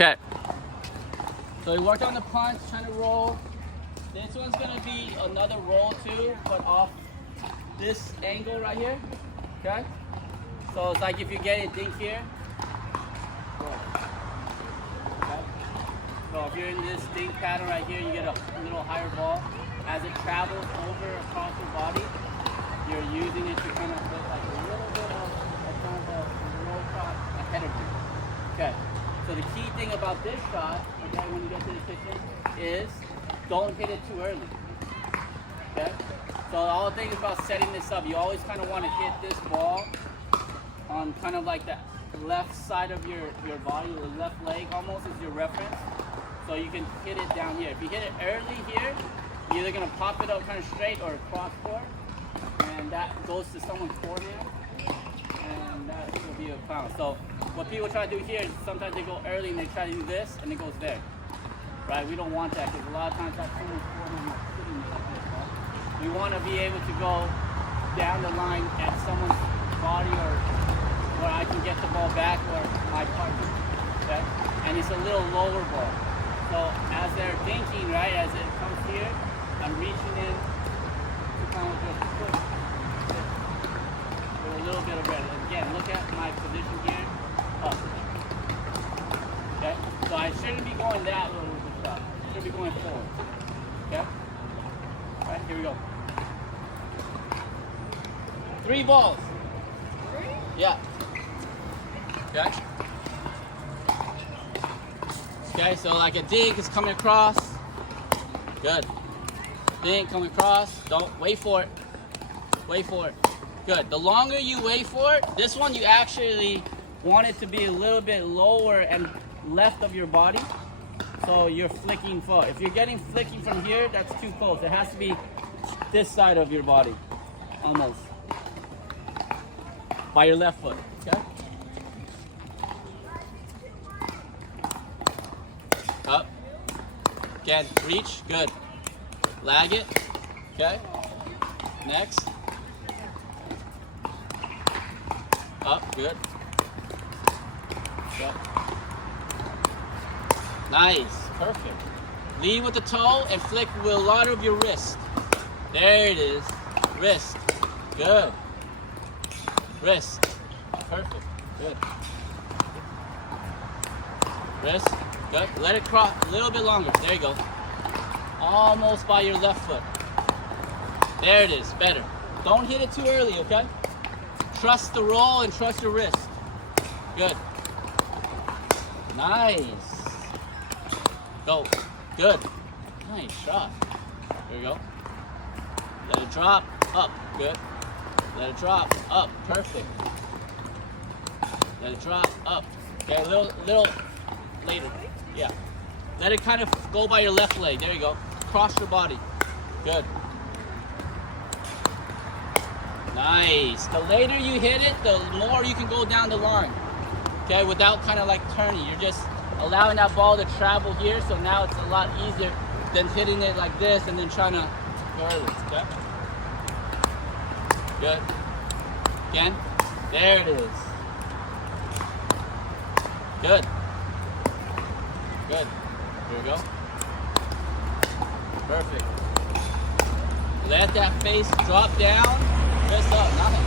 Okay. So we worked on the punch, trying to roll. This one's gonna be another roll too, but off this angle right here. Okay? So it's like if you get a dink here. Okay? So if you're in this dink pattern right here, you get a little higher ball. As it travels over across your body, you're using it to kind of put like a little bit of a kind of a roll shot ahead of you. Okay. So the key thing about this shot, okay, when you get to the kitchen, is don't hit it too early. Okay? So all the thing is about setting this up. You always kind of want to hit this ball on kind of like the left side of your body, the left leg almost is your reference. So you can hit it down here. If you hit it early here, you're either gonna pop it up kind of straight or cross court, and that goes to someone's forehand, and that will be a foul. So what people try to do here is sometimes they go early and they try to do this, and it goes there. Right? We don't want that because a lot of times that's someone's forehand that's sitting there like this. Right? We want to be able to go down the line at someone's body or where I can get the ball back or my partner. Okay? And it's a little lower ball. So as they're dinking, right, as it comes here, I'm reaching in to kind of just push this with a little bit of red. Again, look at my position here, up. Okay? So I shouldn't be going that little with the shot. I should be going forward. Okay? All right, here we go. 3 balls. 3? Yeah. Okay? Okay, so like a dink is coming across. Good. Dink coming across. Don't wait for it. Wait for it. Good. The longer you wait for it, this one you actually want it to be a little bit lower and left of your body. So you're flicking forward. If you're getting flicking from here, that's too close. It has to be this side of your body. Almost. By your left foot. Okay? Up. Again, reach. Good. Lag it. Okay. Next. Up. Good. Yep. Nice. Perfect. Lead with the toe and flick with a lot of your wrist. There it is. Wrist. Good. Wrist. Perfect. Good. Wrist. Good. Let it cross a little bit longer. There you go. Almost by your left foot. There it is. Better. Don't hit it too early, okay? Trust the roll and trust your wrist. Good. Nice. Go. Good. Nice shot. There you go. Let it drop. Up. Good. Let it drop. Up. Perfect. Let it drop. Up. Okay, a little later. Yeah. Let it kind of go by your left leg. There you go. Cross your body. Good. Nice. The later you hit it, the more you can go down the line. Okay, without kind of like turning. You're just allowing that ball to travel here, so now it's a lot easier than hitting it like this and then trying to curl it. Okay? Good. Again. There it is. Good. Good. Here we go. Perfect. Let that face drop down. Press up. Nothing.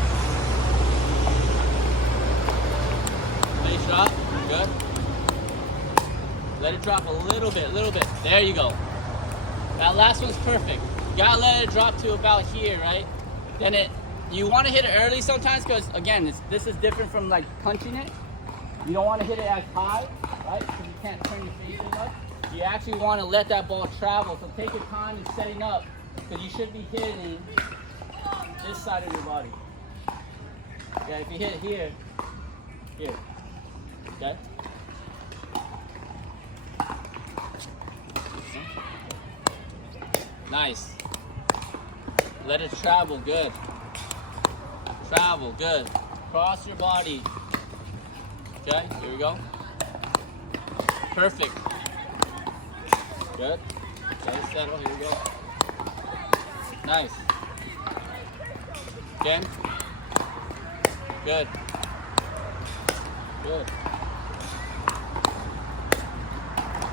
Face drop. Good. Let it drop a little bit. There you go. That last one's perfect. You gotta let it drop to about here, right? Then you want to hit it early sometimes because, again, this is different from like punching it. You don't want to hit it as high, right? Because you can't turn your face as much. You actually want to let that ball travel. So take your time in setting up because you should be hitting this side of your body. Okay, if you hit here. Okay? Nice. Let it travel, good. Travel, good. Cross your body. Okay, here we go. Perfect. Good. Okay, settle, here we go. Nice. Again. Good. Good.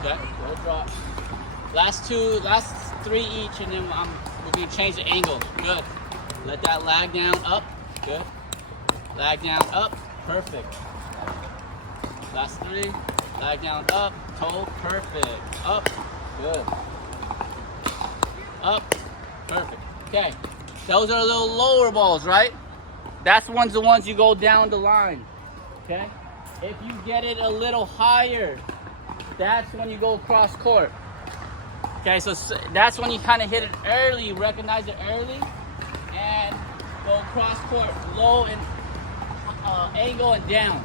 Okay, good drop. Last three each, and then we're gonna change the angle. Good. Let that lag down, up. Good. Lag down, up. Perfect. Last three. Lag down, up. Toe, perfect. Up. Good. Up. Perfect. Okay. Those are a little lower balls, right? That's the ones you go down the line. Okay? If you get it a little higher, that's when you go cross court. Okay, so that's when you kind of hit it early, you recognize it early, and go cross court, low and angle and down.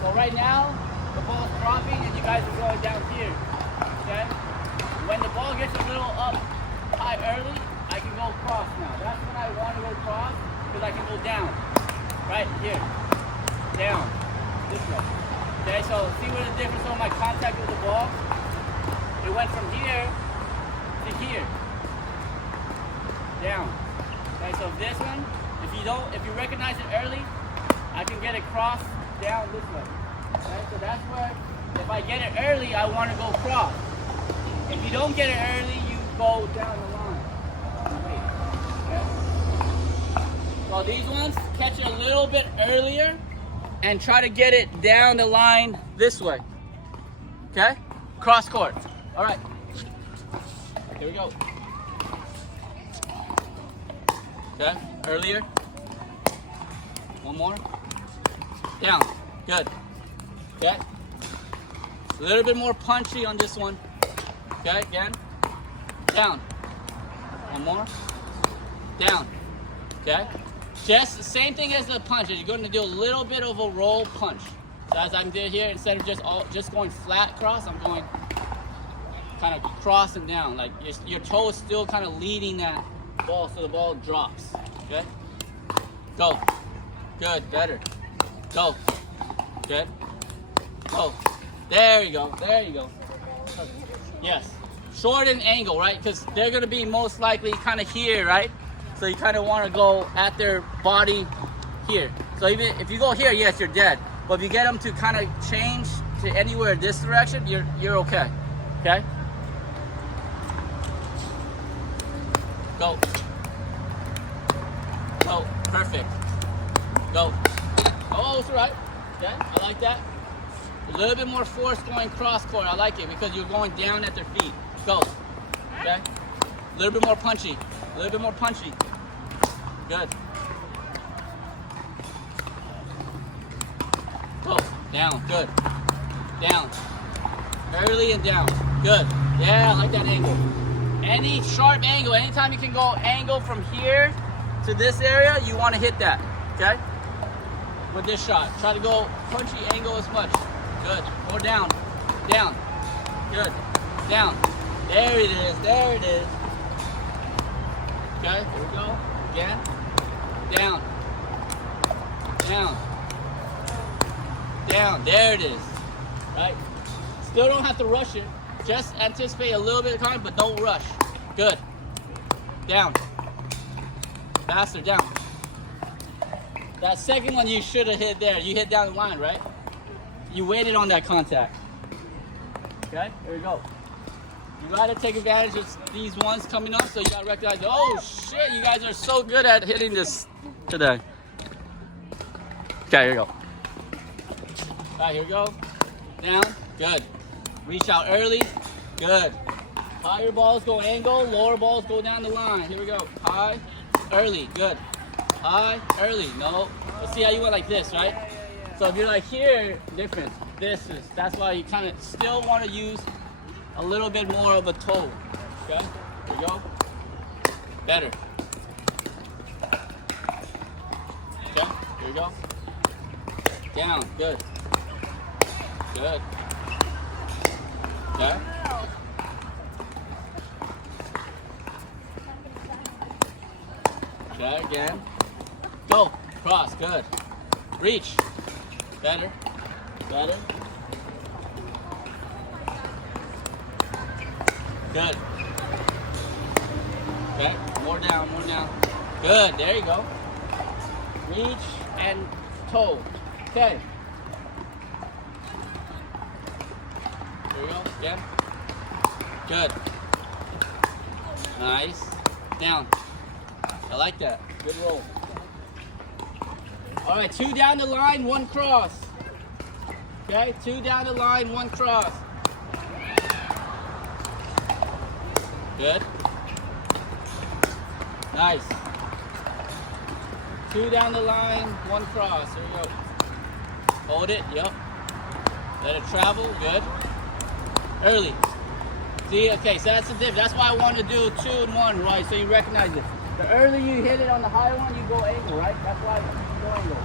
So right now, the ball's dropping and you guys are going down here. Okay? When the ball gets a little up high early, I can go cross now. That's when I want to go cross, because I can go down. Right here. Down. This way. Okay, so see what the difference on my contact with the ball? It went from here to here. Down. Okay, so this one, if you recognize it early, I can get it cross down this way. Okay, so that's where, if I get it early, I want to go cross. If you don't get it early, you go down the line. Okay. So these ones, catch it a little bit earlier and try to get it down the line this way. Okay? Cross court. All right. Here we go. Okay, earlier. One more. Down. Good. Okay. A little bit more punchy on this one. Okay, again. Down. One more. Down. Okay. Just the same thing as the punch. You're going to do a little bit of a roll punch. So as I'm doing here, instead of just going flat cross, I'm going kind of crossing down. Like your toe is still kind of leading that ball, so the ball drops. Okay. Go. Good. Better. Go. Good. Go. There you go. There you go. Yes. Shorten angle, right? Because they're going to be most likely kind of here, right? So you kind of want to go at their body here. So even if you go here, yes, you're dead. But if you get them to kind of change to anywhere this direction, you're okay. Okay? Go. Go. Perfect. Go. Oh, it's all right. Okay, I like that. A little bit more force going cross court. I like it because you're going down at their feet. Go. Okay? A little bit more punchy. A little bit more punchy. Good. Go. Down. Good. Down. Early and down. Good. Yeah, I like that angle. Any sharp angle, anytime you can go angle from here to this area, you want to hit that. Okay? With this shot. Try to go punchy angle as much. Good. More down. Down. Good. Down. There it is. There it is. Okay, here we go. Again. Down. Down. Down. There it is. Right? Still don't have to rush it. Just anticipate a little bit of time, but don't rush. Good. Down. Faster. Down. That second one you should have hit there. You hit down the line, right? You waited on that contact. Okay, here we go. You gotta take advantage of these ones coming up, so you gotta recognize, oh shit, you guys are so good at hitting this today. Okay, here we go. All right, here we go. Down, good. Reach out early, good. Higher balls go angle, lower balls go down the line. Here we go. High, early, good. High, early, no. Let's see how you went like this, right? So if you're like here, different. That's why you kind of still want to use a little bit more of a toe. Okay, here we go. Better. Okay, here we go. Down, good. Good. Okay. Okay, again. Go. Cross, good. Reach. Better. Better. Good. Okay, more down, more down. Good, there you go. Reach and toe. Okay. There we go. Again. Good. Nice. Down. I like that. Good roll. All right, 2 down the line, 1 cross. Okay, 2 down the line, 1 cross. Good. Nice. 2 down the line, 1 cross. There we go. Hold it. Yep. Let it travel. Good. Early. See, okay, so that's the difference. That's why I wanted to do 2 and 1, right? So you recognize it. The earlier you hit it on the higher one, you go angle, right? That's why you go angle.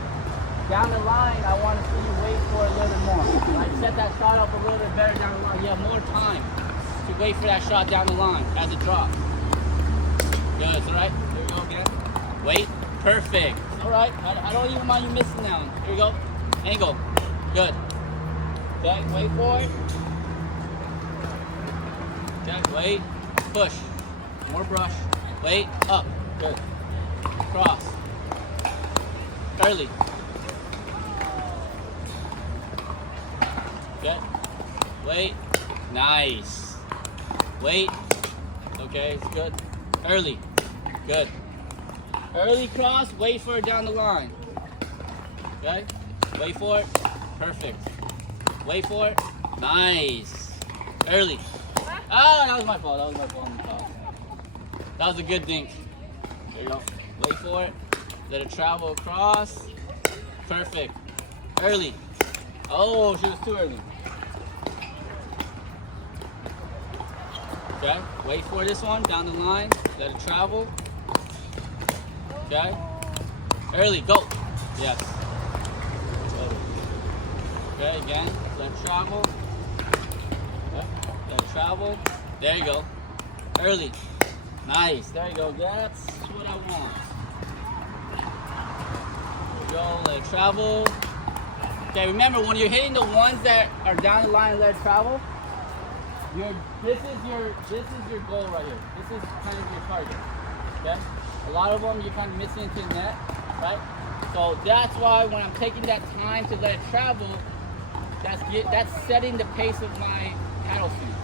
Down the line, I want to see you wait for a little bit more. Like set that shot up a little bit better down the line. You have more time to wait for that shot down the line as it drops. Good, it's all right. There we go again. Wait, perfect. All right, I don't even mind you missing down. Here we go. Angle. Good. Okay, wait for it. Okay, wait. Push. More brush. Wait. Up. Good. Cross. Early. Good. Wait. Nice. Wait. Okay, it's good. Early. Good. Early cross. Wait for it down the line. Okay. Wait for it. Perfect. Wait for it. Nice. Early. Oh, that was my fault. That was my fault. That was a good dink. There you go. Wait for it. Let it travel across. Perfect. Early. Oh, she was too early. Okay. Wait for this one. Down the line. Let it travel. Okay. Early. Go. Yes. Okay, again. Let it travel. Okay. Let it travel. There you go. Early. Nice. There you go. That's what I want. There you go. Let it travel. Okay, remember when you're hitting the ones that are down the line and let it travel, this is your goal right here. This is kind of your target. Okay? A lot of them you're kind of missing into the net, right? So that's why when I'm taking that time to let it travel, that's setting the pace of my paddle swing,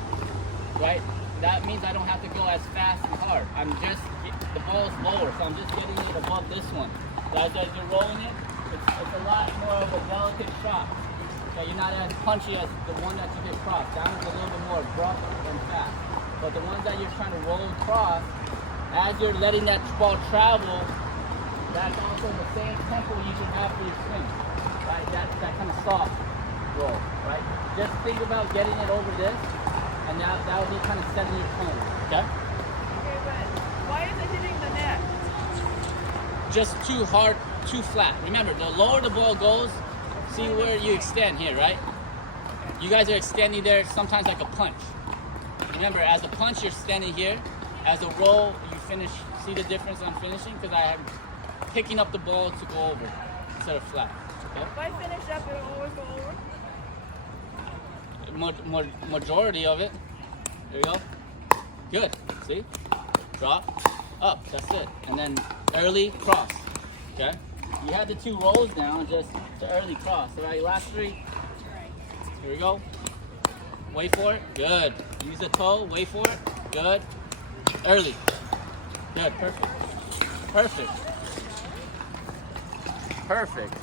right? That means I don't have to go as fast and hard. The ball's lower, so I'm just getting it above this one. So as you're rolling it, it's a lot more of a delicate shot. Okay, you're not as punchy as the one that you hit cross. That one's a little bit more abrupt and fast. But the ones that you're trying to roll across, as you're letting that ball travel, that's also the same tempo you should have for your swing. Right? That kind of soft roll, right? Just think about getting it over this, and that will be kind of setting your tone. Okay? Okay, but why is it hitting the net? Just too hard, too flat. Remember, the lower the ball goes, see where you extend here, right? You guys are extending there sometimes like a punch. Remember, as a punch, you're standing here. As a roll, you finish. See the difference I'm finishing? Because I am picking up the ball to go over instead of flat. Okay? If I finish up, it'll always go over? Majority of it. There you go. Good. See? Drop. Up. That's it. And then early cross. Okay? You had the 2 rolls now, just the early cross. All right, last 3. Here we go. Wait for it. Good. Use the toe. Wait for it. Good. Early. Good. Perfect. Perfect. Perfect.